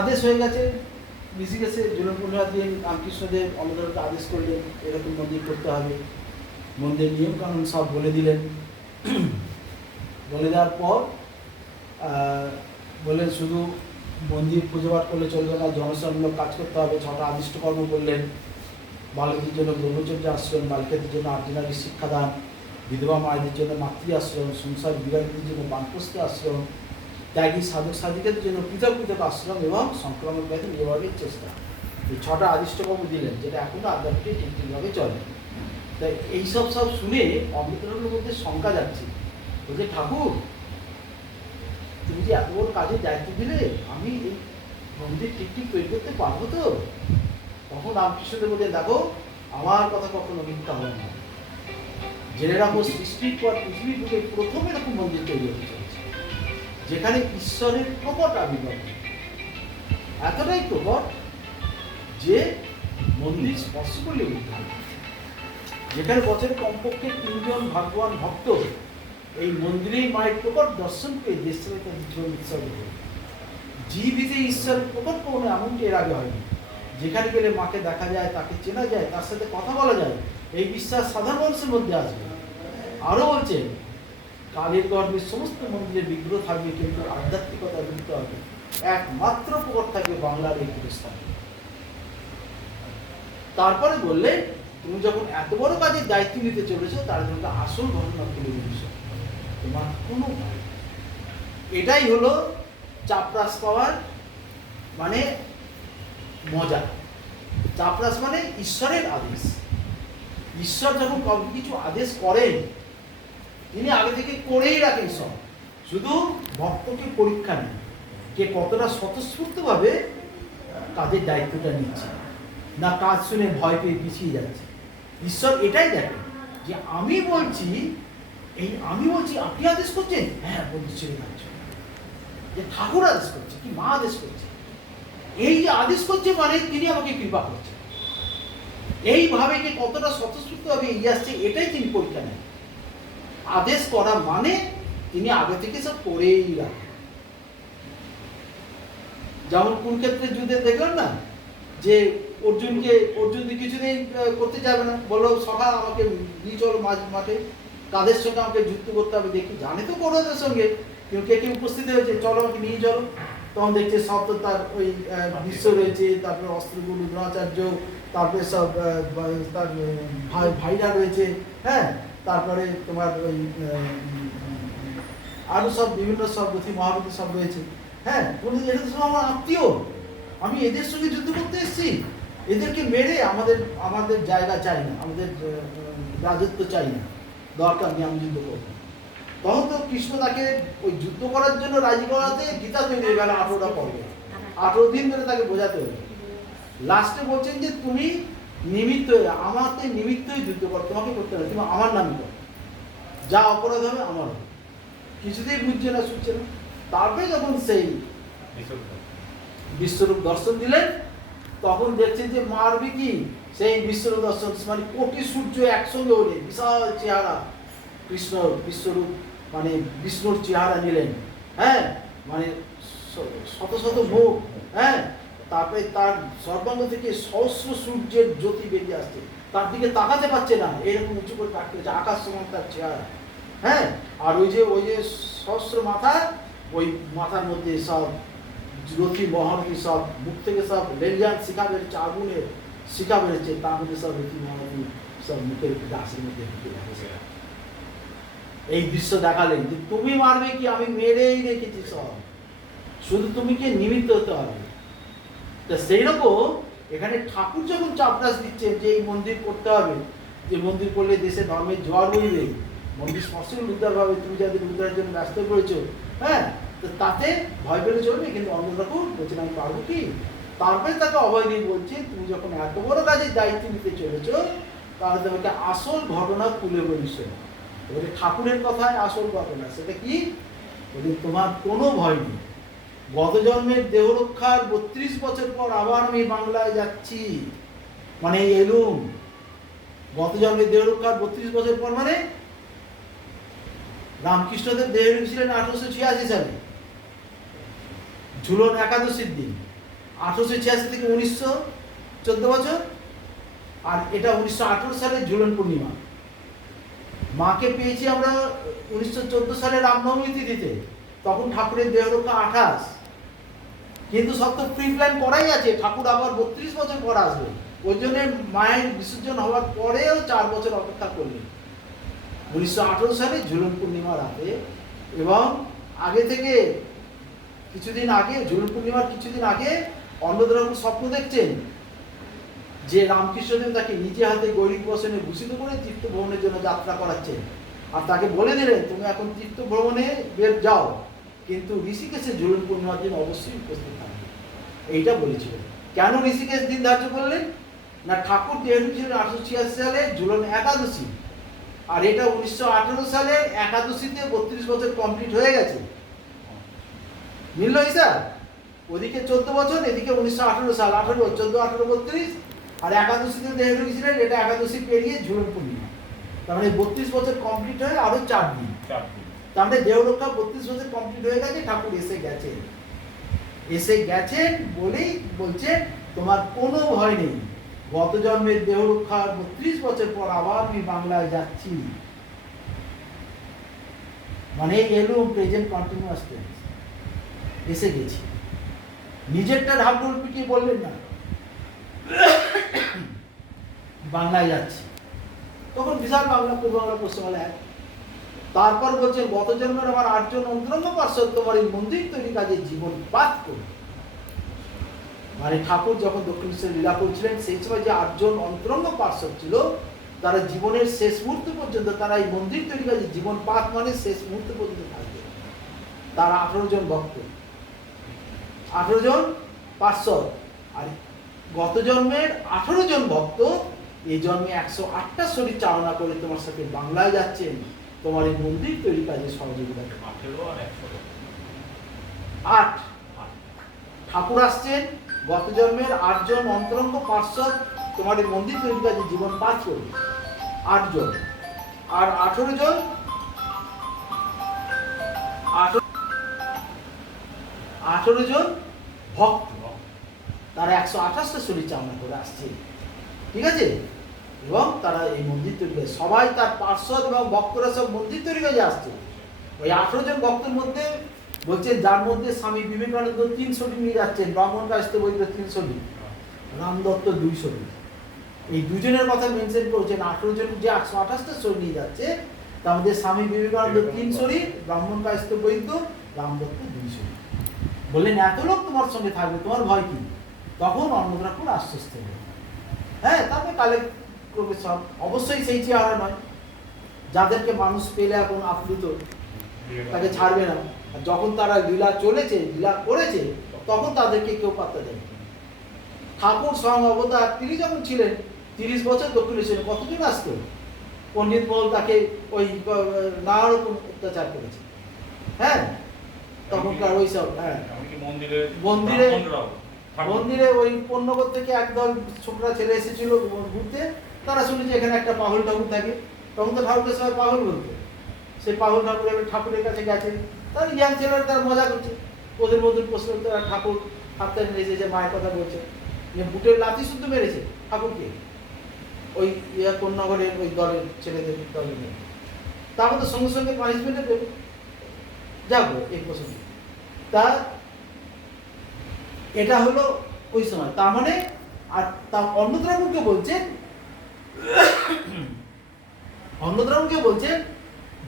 আদেশ হয়ে গেছে, ঋষিকেশে জুলন পূর্ণিমার দিন রামকৃষ্ণদেব অন্নদাকে আদেশ করলেন এরকম মন্দির করতে হবে, মন্দির নিয়মকানুন সব বলে দিলেন। বলে দেওয়ার পর বললেন শুধু মন্দির পুজো পাঠ করলে চলবে না, জনসেবামূলক কাজ করতে হবে। 6টা আদিষ্ট কর্ম করলেন। বালকদের জন্য ব্রহ্মচর্য আশ্রম, বালিকাদের জন্য আর্যনারী শিক্ষাদান, বিধবা মায়েদের জন্য মাতৃ আশ্রম, সংসার বিবাহিতদের জন্য বানপ্রস্থ আশ্রম, ত্যাগী সাধক সাধিকাদের জন্য পৃথক পৃথক আশ্রম এবং সংক্রামক ব্যাধি নিবারণের চেষ্টা। এই 6টা আদিষ্ট কর্ম দিলেন, যেটা এখনো আধ্যাত্মিক ঠিকঠাকভাবে চলে। তাই এইসব সব শুনে অমৃতলোকের মধ্যে শঙ্কা যাচ্ছে, বলছে ঠাকুর তুমি যে এত বড় কাজের দায়িত্ব দিলে, আমি এই মন্দির ঠিক তৈরি করতে পারবো তো? তখন রামকৃষ্ণদেব বললেন, দেখো আমার কথা কখনো মিথ্যা হয় না। জেনে রাখো সৃষ্টির পর পৃথিবীর বুকে প্রথম এরকম মন্দির তৈরি হতে চলেছে, যেখানে ঈশ্বরের প্রকট আবির্ভাব। এতটাই প্রকট যে মন্দির স্পর্শ করলে উদ্ধার, যেখানে বছরে কমপক্ষে 3 জন ভাগবান ভক্ত এই মন্দিরেই মায়ের প্রকট দর্শন পেয়ে দেশ থেকে তাদের জীবন উৎসর্গ করে। জীবিতে ঈশ্বরের প্রকট কোনো এমনটি এর আগে হয়নি। যেখানে গেলে মাকে দেখা যায়, তাকে চেনা যায়, তার সাথে কথা বলা যায়, এই বিশ্বাস সাধারণ মানুষের মধ্যে আসবে। আরও বলছে, কালের গর্ভে সমস্ত মন্দিরের বিগ্রহ থাকবে, কিন্তু আধ্যাত্মিকতা লুপ্ত হবে। একমাত্র প্রকট থাকবে বাংলার এই প্রতিষ্ঠান। তারপরে বললে, তুমি যখন এত বড় কাজের দায়িত্ব নিতে চলেছো, তার জন্য আসল ঘটনা তুলে দিয়েছো, তোমার কোনো ভয়। এটাই হলো চাপরাস পাওয়ার মানে মজা। চাপরাস মানে ঈশ্বরের আদেশ। ঈশ্বর যখন কিছু আদেশ করেন, তিনি আগে থেকে করেই রাখেন সব, শুধু ভক্তকে পরীক্ষা নেন কে কতটা স্বতঃস্ফূর্তভাবে কাজের দায়িত্বটা নিচ্ছে, না কাজ শুনে ভয় পেয়ে পিছিয়ে যাচ্ছে। ঈশ্বর এটাই দেখেন যে আমি বলছি আপনি আদেশ করছেন, হ্যাঁ বলছি ছেড়ে যাচ্ছ, যে ঠাকুর আদেশ করছে কি মা আদেশ করছে, এই যে আদেশ করছে মানে তিনি আমাকে কৃপা করছেন। এইভাবে যে কতটা স্বতঃস্ফূর্তভাবে এগিয়ে আসছে, এটাই তিনি পরীক্ষা নেন। আদেশ করা মানে তিনি আগে থেকে সব করেই রাখেন। যেমন কুরুক্ষেত্রের যুদ্ধে দেখলাম না, যে অর্জুন কিছুতেই করতে যাবে না, বললো সখা আমাকে নিয়ে চলো মাঠে, কাদের সঙ্গে আমাকে যুদ্ধ করতে হবে দেখি। জানে তো কৌরবদের সঙ্গে, কিন্তু কে উপস্থিত হয়েছে, চলো আমাকে নিয়ে চলো। তখন দেখছে সব তো তার ওই বিশ্ব রয়েছে, তারপরে অস্ত্রগুলো দ্রোণাচার্য, তারপরে সব তার ভাইরা রয়েছে, হ্যাঁ, তারপরে তোমার ওই আরো সব বিভিন্ন সব গতি মহাবতী সব রয়েছে, হ্যাঁ। এটা তো সব আমার আত্মীয়, আমি এদের সঙ্গে যুদ্ধ করতে এসেছি, এদেরকে মেরে আমাদের জায়গা চাই না, আমাদের রাজত্ব চাই না, দরকার নেই, আমি যুদ্ধ করবো। তখন তো কৃষ্ণ তাকে ওই যুদ্ধ করার জন্য রাজি করাতে গীতা তৈরি হয়ে গেল 18টা পর্বে, 18 দিন ধরে তাকে বোঝাতে হবে। লাস্টে বলছেন যে তুমি নিমিত্ত, আমাকে নিমিত্তই যুদ্ধ করো, তোমাকে করতে হবে, তুমি আমার নামই করো, যা অপরাধ হবে আমার হবে। কিছুতেই বুঝছে না, শুনছে না। তারপরে যখন সেই বিশ্বরূপ দর্শন দিলেন, তখন দেখছেন যে মারবে কি সেই বিশ্বরূপ দর্শন, মানে কোটি সূর্য একসঙ্গে হলে বিশাল চেহারা কৃষ্ণ বিশ্বরূপ, মানে বিষ্ণুর চেহারা নিলেন, হ্যাঁ, মানে শত শত মুখ, হ্যাঁ, তারপরে তার সর্বাঙ্গ থেকে সহস্র সূর্যের জ্যোতি বেরিয়ে আসছে, তার দিকে তাকাতে পারছে না, এরকম উঁচু করে রাখতে হচ্ছে, আকাশ সমান তার চেহারা, হ্যাঁ। আর ওই যে সহস্র মাথা, ওই মাথার মধ্যে সব জ্যোতি মহারথী, সব মুখ থেকে সব লেলিয়ান শিখা বেরোচ্ছে, আগুনের শিখা বেরোচ্ছে, তার মধ্যে সব রথী মহারথী সব মুখের গাছের মধ্যে এই দৃশ্য দেখালেন যে তুমি মারবে কি, আমি মেরেই রেখেছি সব, শুধু তুমি কি নিমিত্ত হতে হবে। তা সেই রকম এখানে ঠাকুর যখন চাপরাস দিচ্ছেন যে এই মন্দির করতে হবে, যে মন্দির করলে দেশে ধর্মের জোয়ার বইবে, মন্দির স্পষ্ট উদ্ধার হবে, তুমি যাদের উদ্ধারের জন্য ব্যস্ত করেছো, হ্যাঁ, তো তাতে ভয় পেলে চলবে। কিন্তু অন্য ঠাকুর বলছেন আমি পারবো কি। তারপরে তাকে অভয় দিয়ে বলছে, তুমি যখন এত বড় কাজের দায়িত্ব নিতে চলেছ, তাহলে তোমাকে আসল ঘটনা তুলে বলিস। এবারে ঠাকুরের কথায় আসল ঘটনা সেটা কি, তোমার কোনো ভয় নেই। গত জন্মের দেহ রক্ষার 32 বছর পর আবার আমি বাংলায় যাচ্ছি, মানে এলুম। গত জন্মের দেহ রক্ষার 32 বছর পর মানে রামকৃষ্ণদেব দেহ রেখেছিলেন 1886 সালে, ঝুলন একাদশীর দিন, 1886 থেকে 1914 বছর, আর এটা 1918 সালে ঝুলন পূর্ণিমা। মাকে পেয়েছি আমরা 1914 সালে রামনবমী তিথিতে, তখন ঠাকুরের দেহরক্ষা 28, কিন্তু সব তো প্রি প্ল্যান করাই আছে, ঠাকুর আবার 32 বছর পর আসবে, ওই জন্য মায়ের বিসর্জন হওয়ার পরেও 4 বছর অপেক্ষা করলেন 1918 সালে ঝুলন পূর্ণিমা রাতে। এবং আগে থেকে কিছুদিন আগে, ঝুলন পূর্ণিমার কিছুদিন আগে অন্নদাবাবু স্বপ্ন দেখছেন যে রামকৃষ্ণদেব তাকে নিজে হাতে গৈরিক বসনে ভূষিত করে তীর্থ ভ্রমণের জন্য যাত্রা করাচ্ছেন, আর তাকে বলে দিলেন তুমি এখন তীর্থ ভ্রমণে বের যাও, কিন্তু ঋষিকেশে ঝুলন পূর্ণিমার দিন অবশ্যই উপস্থিত থাকবে, এইটা বলেছিলেন। কেন ঋষিকেশ দিন ধার্য করলেন না, ঠাকুর যেহেতু ছিলেন 1886 সালে ঝুলন একাদশী, আর এটা 1918 সালে একাদশীতে 32 বছর কমপ্লিট হয়ে গেছে, মিলল হিসাব? ওদিকে 14 বছর, এদিকে 1918 সাল, 18, 14, 18, 32, আর একাদশীতে দেহ ঢুকেছিলেন, এটা একাদশী পেরিয়ে ঝুলন পূর্ণিমা, তার মানে 32 বছর কমপ্লিট হয়ে আরো 4 দিন, তার মানে দেহরক্ষা 32 বছর কমপ্লিট হয়ে গেছে, ঠাকুর এসে গেছেন বলেই বলছেন তোমার কোনো ভয় নেই, গত জন্মের দেহরক্ষার 32 বছর পর আবার আমি বাংলায় যাচ্ছি, মানে এলো প্রেজেন্ট কন্টিনিউয়াস টেন্স, এসে গেছি। নিজেরটা ঢাকুর পিটিয়ে বললেন না বাংলায় যাচ্ছি, তখন বিশাল বাংলা, পূর্ব বাংলা, পশ্চিম বাংলা এক। তারপর বলছেন গত জন্মের আমার 8 জন অন্তরঙ্গ পার্শ্বদ তোমার এই মন্দির তৈরি কাজে জীবন পাত করবে। মানে ঠাকুর যখন দক্ষিণেশ্বর লীলা করছিলেন সেই সময় যে 8 জন অন্তরঙ্গ পার্শ্বদ ছিল, তারা জীবনের শেষ মুহূর্ত পর্যন্ত তারা এই মন্দির তৈরি কাজে জীবন পাত মানে শেষ মুহূর্ত পর্যন্ত থাকবে। তারা 18 জন ভক্ত, 18 জন পার্শ্বদ, আর গত জন্মের 18 জন ভক্ত এই জন্মে 108টা শরীর চালনা করে তোমার সাথে বাংলায় যাচ্ছেন তোমার এই মন্দির তৈরি কাজে সহযোগিতা। 8 ঠাকুর আসছেন, গত জন্মের 8 জন অন্তরঙ্গ পার্শ্বদ তোমার এই মন্দির তৈরি কাজে জীবন পাত করবে, 8 জন, আর 18 জন, 18 জন ভক্ত, তারা 128টা শরীর চালনা করে আসছে, ঠিক আছে? এবং তারা এই মন্দির তৈরি করে, সবাই তার পার্শ্বদ এবং ভক্তরা সব মন্দির তৈরি কাজে আসছে। ওই 18 জন ভক্তের মধ্যে বলছেন যার মধ্যে স্বামী বিবেকানন্দ 3 শরীর নিয়ে যাচ্ছেন, ব্রাহ্মণ কাস্তে বৈদ্য 3 শরীর, রামদত্ত 2 শরীর, এই দুজনের কথা মেনশন করেছেন। 18 জন যে 128টা শরীর নিয়ে যাচ্ছে তার মধ্যে স্বামী বিবেকানন্দ 3 শরীর, ব্রাহ্মণ কাস্ত বৈদ্য, রামদত্ত 2 শরীর। বললেন এত লোক তোমার সঙ্গে থাকবে, তোমার ভয় কি? তখন অন্নদাপুর আশ্বস্ত হল। হ্যাঁ, তারপরে কালেক্ট করবে সব, অবশ্যই সেই চেহারা নয়, যাদেরকে মানুষ পেলে এখন আপ্লুত তাকে ছাড়বে না, আর যখন তারা লীলা চলেছে, লীলা করেছে, তখন তাদেরকে কেউ পাত্তা দেয়। ঠাকুর স্বয়ং অবতার তিনি যখন ছিলেন 30 বছর দক্ষিণেশ্বরে কতজন আসতো, পণ্ডিত মহল তাকে ওই নানা রকম অত্যাচার করেছে। হ্যাঁ, তখনকার ওই সব, হ্যাঁ, মন্দিরে ওই পণ্যগর থেকে একদল ছোকরা ছেলে এসেছিল ঘুরতে, তারা শুনেছে এখানে একটা পাগল ঠাকুর থাকে, তখন তো ঠাকুরকে সবাই পাগল বলতো, সেই পাগল ঠাকুরের কাছে গেছে, তার ইয়াং ছেলেরা তার মজা করছে, ওদের মধ্যে প্রশ্ন তারা ঠাকুর হাতে এসেছে, মায়ের কথা বলছে, বুটের লাথি শুদ্ধ মেরেছে ঠাকুরকে ওই কন্যাগরের ওই দলের ছেলেদের দলের, তারপর তো সঙ্গে সঙ্গে পানিশমেন্টে দেবে, যাবো এই প্রসঙ্গে। তা এটা হলো ওই সময়, তার মানে, আর তার অন্নদাবাবুকে বলছেন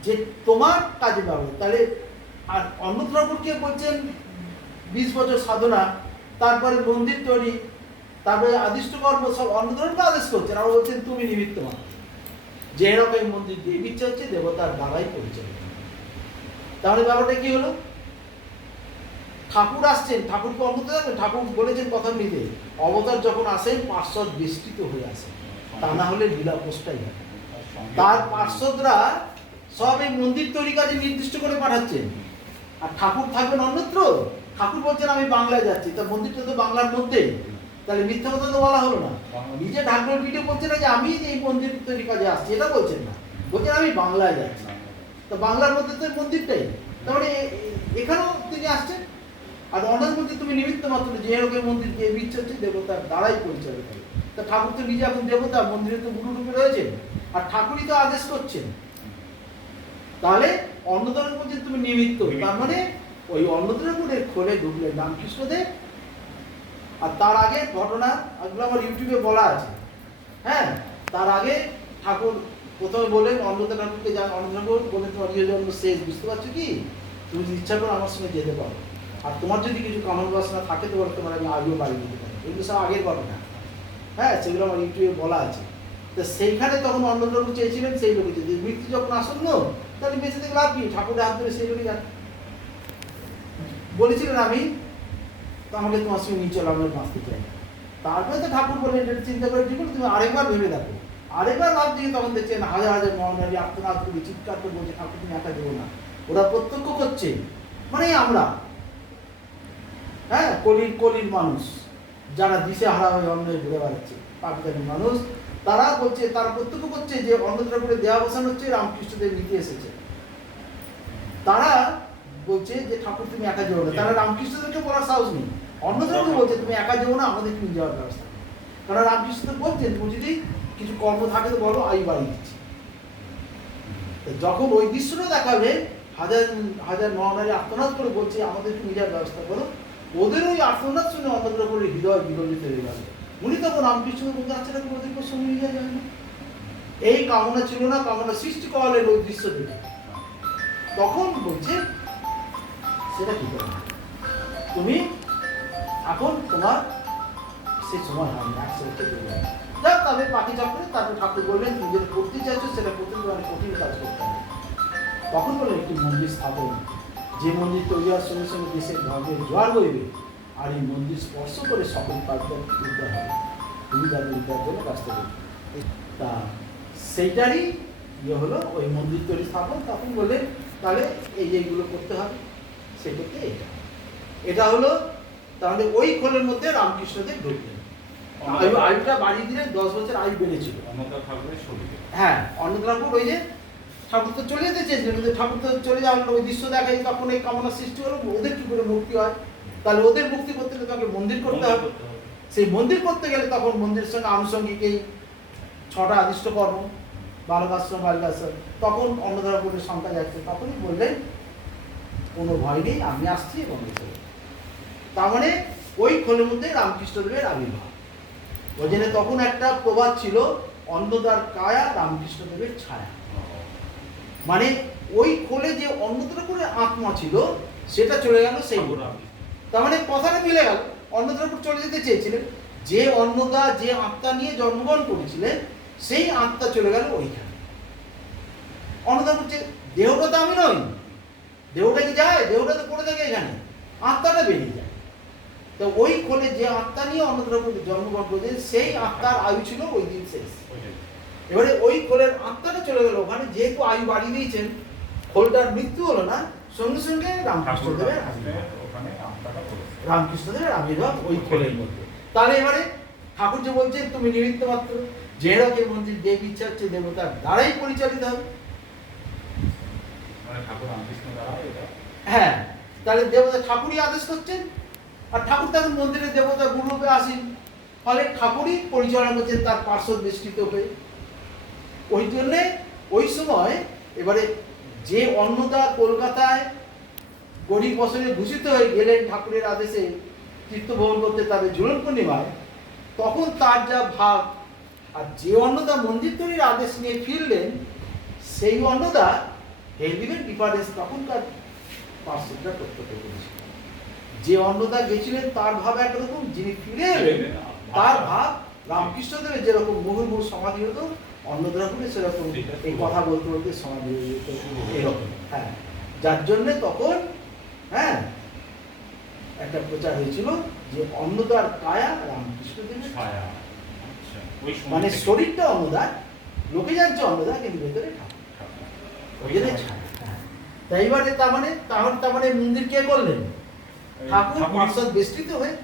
যে তোমার কাজে পাবে, তাহলে আর অন্নদাবাবুকে বলছেন 20 বছর সাধনা, তারপরে মন্দির তৈরি, তারপরে আদিষ্ট কর্ম, সব অন্নদাবাবুকে আদেশ করছেন, আর বলছেন তুমি নিমিত্ত মাত্র, যে এরকম মন্দির দিয়ে ইচ্ছা হচ্ছে দেবতার দ্বারাই পরিচালিত। তাহলে ব্যাপারটা কি হলো? ঠাকুর আসছেন, ঠাকুরকে অন্নতে যাবেন, ঠাকুর বলেছেন কথা নিতে, অবতার যখন আসেন পার্শ্বদ বেষ্টিত হয়ে আসে, তা না হলে লীলা পোস্টাই হয়। তার পার্শ্বদরা সব এই মন্দির তৈরি কাজে নির্দিষ্ট করে পাঠাচ্ছেন, আর ঠাকুর থাকবেন অন্যত্র। ঠাকুর বলছেন আমি বাংলায় যাচ্ছি, তা মন্দিরটা তো বাংলার মধ্যে, তাহলে মিথ্যা কথা তো বলা হলো না। নিজে ঢাকুর ভিডিও বলছেন না যে আমি এই মন্দির তৈরি কাজে আসছি, এটা বলছেন না, বলছেন আমি বাংলায় যাচ্ছি, তো বাংলার মধ্যে তো মন্দিরটাই, তারপরে এখানেও তিনি আসছেন। আর অন্যদের মধ্যে তুমি নিমিত্ত মাত্র, যে রকম মন্দির যে ইচ্ছা হচ্ছে দেবতার দ্বারাই পরিচালিত হবে। তা ঠাকুর তো নিজে এখন দেবতা, মন্দিরে তো গুরু রূপে রয়েছে, আর ঠাকুরই তো আদেশ করছেন। তাহলে অন্নদানের মধ্যে তুমি নিমিত্ত, তার মানে ওই অন্নদানের খোলে ঢুকলেন রামকৃষ্ণদেব। আর তার আগে ঘটনা, এগুলো আমার ইউটিউবে বলা আছে। হ্যাঁ, তার আগে ঠাকুর প্রথমে বলেন অন্নদা ঠাকুরকে, যান অন্নদা ঠাকুর বলে তোমার জন্ম শেষ, বুঝতে পারছো কি, তুমি যদি ইচ্ছা করো আমার সঙ্গে যেতে পারো, আর তোমার যদি কিছু কামনা বাসনা থাকে তো তোমার আমি আগেও বাড়ি দিতে পারি। এগুলো সব আগের ঘটনা। হ্যাঁ, সেগুলো আমার ইউটিউবে বলা আছে। তো সেইখানে তখন অন্নদা ঠাকুর চেয়েছিলেন সেই লোকে, যদি মৃত্যু যখন আসন্ন তাহলে বেঁচে থেকে লাভ কি, ঠাকুরের হাত ধরে সেই লোকে যান। বলেছিলেন আমি তো আমাকে তোমার সঙ্গে নিয়ে চলো, আমি বাঁচতে চাই। তারপরে তো ঠাকুর বলে এটা চিন্তা করে ঠিক তুমি আরেকবার ভেবে দেখো। আরেকবার ভাব দিয়ে তখন দেখছেন হাজার হাজার নরনারী আত্মনাথ করে চিৎকার করে বলছে ঠাকুর তুমি একা দেবো না। ওরা প্রত্যক্ষ করছে, মানে আমরা, হ্যাঁ, কলির মানুষ যারা দিশে হারা হয়ে অন্যায় ঘুরে বেড়াচ্ছে, পাকিস্তানি মানুষ, তারা বলছে, তারা প্রত্যক্ষ করছে যে অন্নদা ঠাকুরের দেওয়া বসান হচ্ছে রামকৃষ্ণদেব নিতে এসেছে। তারা বলছে যে ঠাকুর তুমি একা যেও না, তারা রামকৃষ্ণদেবকে বলার সাহস নেই। অন্নদা ঠাকুর বলছে তুমি একা যেও না, আমাদেরকে নিয়ে যাওয়ার ব্যবস্থা। কারণ রামকৃষ্ণদেব বলছেন তুমি যদি কিছু কর্ম থাকে তো বলো, আমি বাড়ি দিচ্ছি। যখন ওই দৃশ্যটা দেখাবে, হাজার হাজার নরনারী আত্মনাদ করে বলছে আমাদেরকে নিয়ে যাওয়ার ব্যবস্থা করো, ওদের ওই আত্মনাদ শুনে অন্নদা ঠাকুরের হৃদয় বিগলিত হয়ে গেল। উনি তখন রামকৃষ্ণ বলতে আচ্ছা ঠাকুর ওদেরকে সঙ্গে নিয়ে যাওয়া যায় না। এই কামনা ছিল না, কামনা সৃষ্টি করালেন ওই দৃশ্য দেখে। তখন বলছে সেটা কি করে তুমি এখন তোমার সে সময় হয়নি, একসাথে যাক তাদের পাখি চক্রে। তারপর ঠাকুর বললেন তুমি যেটা করতে চাইছো সেটা করতে তোমার কঠিন কাজ করতে হবে। তখন বললেন একটি মন্দির স্থাপন, যে মন্দির তৈরি হওয়ার সঙ্গে সঙ্গে দেশের ধর্মের জোয়ার বইবে, আর এই মন্দির স্পর্শ করে সকল কাজটা উদ্ধার হবে, তুমি তাদের উদ্ধার করে রাস্তা দেবে। তা সেইটারই ইয়ে হলো ওই মন্দির তৈরি স্থাপন। তখন বললেন তাহলে এই যেগুলো করতে হবে সেক্ষেত্রে এটা হলো। তাহলে ওই খোলের মধ্যে রামকৃষ্ণদেব ঢুকলেন, আয়ুটা বাড়িয়ে দিলেন, 10 বছর আয়ু বেড়েছিল। হ্যাঁ, অন্নদা ঠাকুর ওই যে ঠাকুর তো চলে যেতে চেয়েছিলেন, কিন্তু ঠাকুর তো চলে যাওয়ার ওই দৃশ্য দেখাই, তখন এই কামনা সৃষ্টি হলো, ওদের কি করে মুক্তি হয়? তাহলে ওদের মুক্তি করতে গেলে তাকে মন্দির করতে হবে। সেই মন্দির করতে গেলে তখন মন্দিরের সঙ্গে আনুষঙ্গিক এই 6টা আদিষ্ট কর্ম, বালকাশ্রম বালিকাশ্রম, তখন অন্নদা ঠাকুরের সংখ্যা যাচ্ছে। তখনই বললেন কোনো ভয় নেই, আমি আসছি এবং তার মানে ওই খোলের মধ্যে রামকৃষ্ণদেবের আবির্ভাব। ওই জন্য তখন একটা প্রবাদ ছিল, অন্নদার কায়া রামকৃষ্ণদেবের ছায়া। মানে ওই খোলে যে অন্নদা করে আত্মা ছিল সেটা চলে গেল সেই। তার মানে কথাটা মিলে গেল, অন্নদা ঠাকুর চলে যেতে চেয়েছিলেন, যে অন্নদা যে আত্মা নিয়ে জন্মগ্রহণ করেছিলেন সেই আত্মা চলে গেল ওইখানে। অন্নদা বলছে দেহটা তো আমি নই, দেহটা কি যায়? দেহটা তো পড়ে থাকে এখানে, আত্মাটা বেরিয়ে যায়। তো ওই খোলে যে আত্মা নিয়ে অন্নদা ঠাকুর জন্মগ্রহণ করেছেন সেই আত্মার আয়ু ছিল ওই দিন শেষ। এবারে ওই খোলের আত্মাটা চলে গেল ওখানে, যেহেতু আয়ু বাড়িয়ে দিয়েছেন, খোলটার মৃত্যু হলো না, সঙ্গে সঙ্গে রামকৃষ্ণদেবের আবির্ভাব ওই খোলের মধ্যে। তাহলে এবারে ঠাকুর যে বলছেন তুমি নিমিত্ত মাত্র, যে রকম মন্দির দেব ইচ্ছা হচ্ছে দেবতার দ্বারাই পরিচালিত হবে। হ্যাঁ, তাহলে দেবতা ঠাকুরই আদেশ করছেন, আর ঠাকুর তখন মন্দিরের দেবতা গুরুরূপে আসেন, ফলে ঠাকুরই পরিচালনা করছেন তার পার্শ্বদ বেষ্টিত হয়ে। ওই জন্যে ওই সময় এবারে যে অন্নদা কলকাতায় গরিব বছরে ভূষিত হয়ে গেলেন ঠাকুরের আদেশে তীর্থভ্রমণ করতে তাদের ঝুলন পূর্ণিমায়, তখন তার যা ভাব, আর যে অন্নদা মন্দির তৈরির আদেশ নিয়ে ফিরলেন সেই অন্নদা হেলদিবেন ডিফারেন্স তখনকার পার্শ্বদরা প্রত্যক্ষ করেছিল। যে অন্নদা গেছিলেন তার ভাব একরকম, যিনি ফিরে এলেন তার ভাব রামকৃষ্ণদেবের যেরকম মুহুর্মুহু সমাধি হতো, অন্নদা ঠাকুরের সেরকম এই কথা বলতে বলতে সমাধি হয়ে যেত এরকম। হ্যাঁ, যার জন্যে তখন হ্যাঁ একটা প্রচার হয়েছিল যে অন্নদার কায়া রামকৃষ্ণদেবের ছায়া। মানে শরীরটা অন্নদা, লোকে জানছে অন্নদা, কিন্তু ভেতরে ছায়া। তাই এবারে তার মানে মন্দির কে করলেন? ঠাকুর পার্শ্বদ বেষ্টিত হয়ে,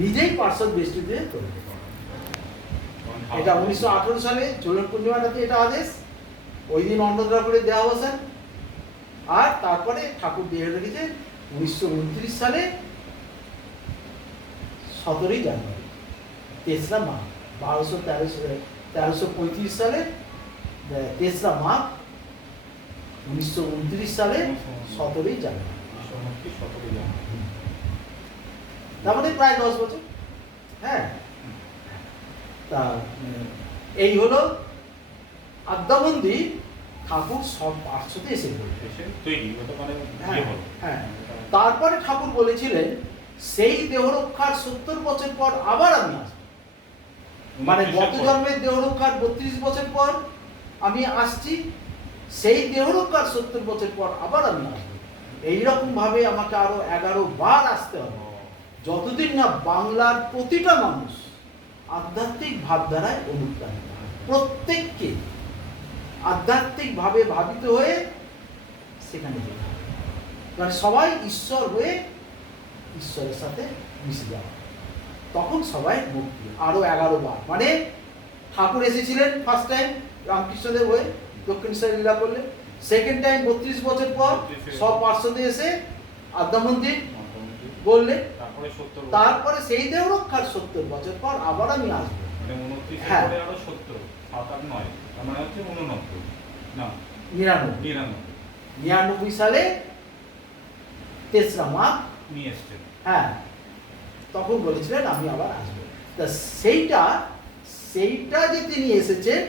নিজেই পার্শ্বদ বেষ্টিত হয়ে করলেন। এটা 1918 সালে ঝুলন পূর্ণিমাটাতে এটা আদেশ। ওই দিন অন্নদা ঠাকুরের দেওয়া বসান, আর তারপরে ঠাকুর দিয়ে রেখেছে 1929 সালে 17ই জানুয়ারি, 3রা মাঘ। 1335 সালে 3রা মাঘ, 1929 সালে 17ই জানুয়ারি। তার মানে প্রায় 10 বছর। হ্যাঁ, তা এই হলো আদ্যা মন্দির ঠাকুর সব পার্শ্বতে এসে পড়বে। হ্যাঁ, তারপরে ঠাকুর বলেছিলেন সেই দেহরক্ষার 70 বছর পর আবার আমি আসবো। মানে গত জন্মের দেহরক্ষার 32 বছর পর আমি আসছি, সেই দেহরক্ষার 70 বছর পর আবার আমি আসবো। এইরকম ভাবে আমাকে আরো 11 বার আসতে হবে, যতদিন না বাংলার প্রতিটা মানুষ আধ্যাত্মিক ভাবধারায় অনুপ্রাণিত হয়। প্রত্যেককে আধ্যাত্মিক ভাবে ভাবিত হয়ে সেখানে যেতে হবে। মানে সবাই ঈশ্বর হয়ে ঈশ্বরের সাথে মিশে যাওয়া, তখন সবাই মুক্তি। আরো 11 বার, মানে ঠাকুর এসেছিলেন ফার্স্ট টাইম রামকৃষ্ণদেব হয়ে দক্ষিণেশ্বর লীলা করলেন, সেকেন্ড টাইম 32 বছর পর সব পার্শ্বদে এসে আদ্যা মন্দির বললেন, তারপরে সেই দেহরক্ষার 70 বছর পর আবার আমি আসবো। হ্যাঁ, 99 সালে 3রা মাঘ নিয়ে এসছেন। হ্যাঁ, তখন বলেছিলেন আমি আবার আসবো। তা সেইটা যে তিনি এসেছেন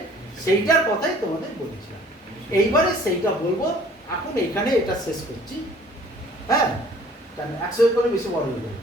সেইটার কথাই তোমাদের বলেছিলাম। এইবারে সেইটা বলবো। এখন এখানে এটা শেষ করছি। হ্যাঁ, কারণ 100 করে বেশি বড় হয়ে যাবে।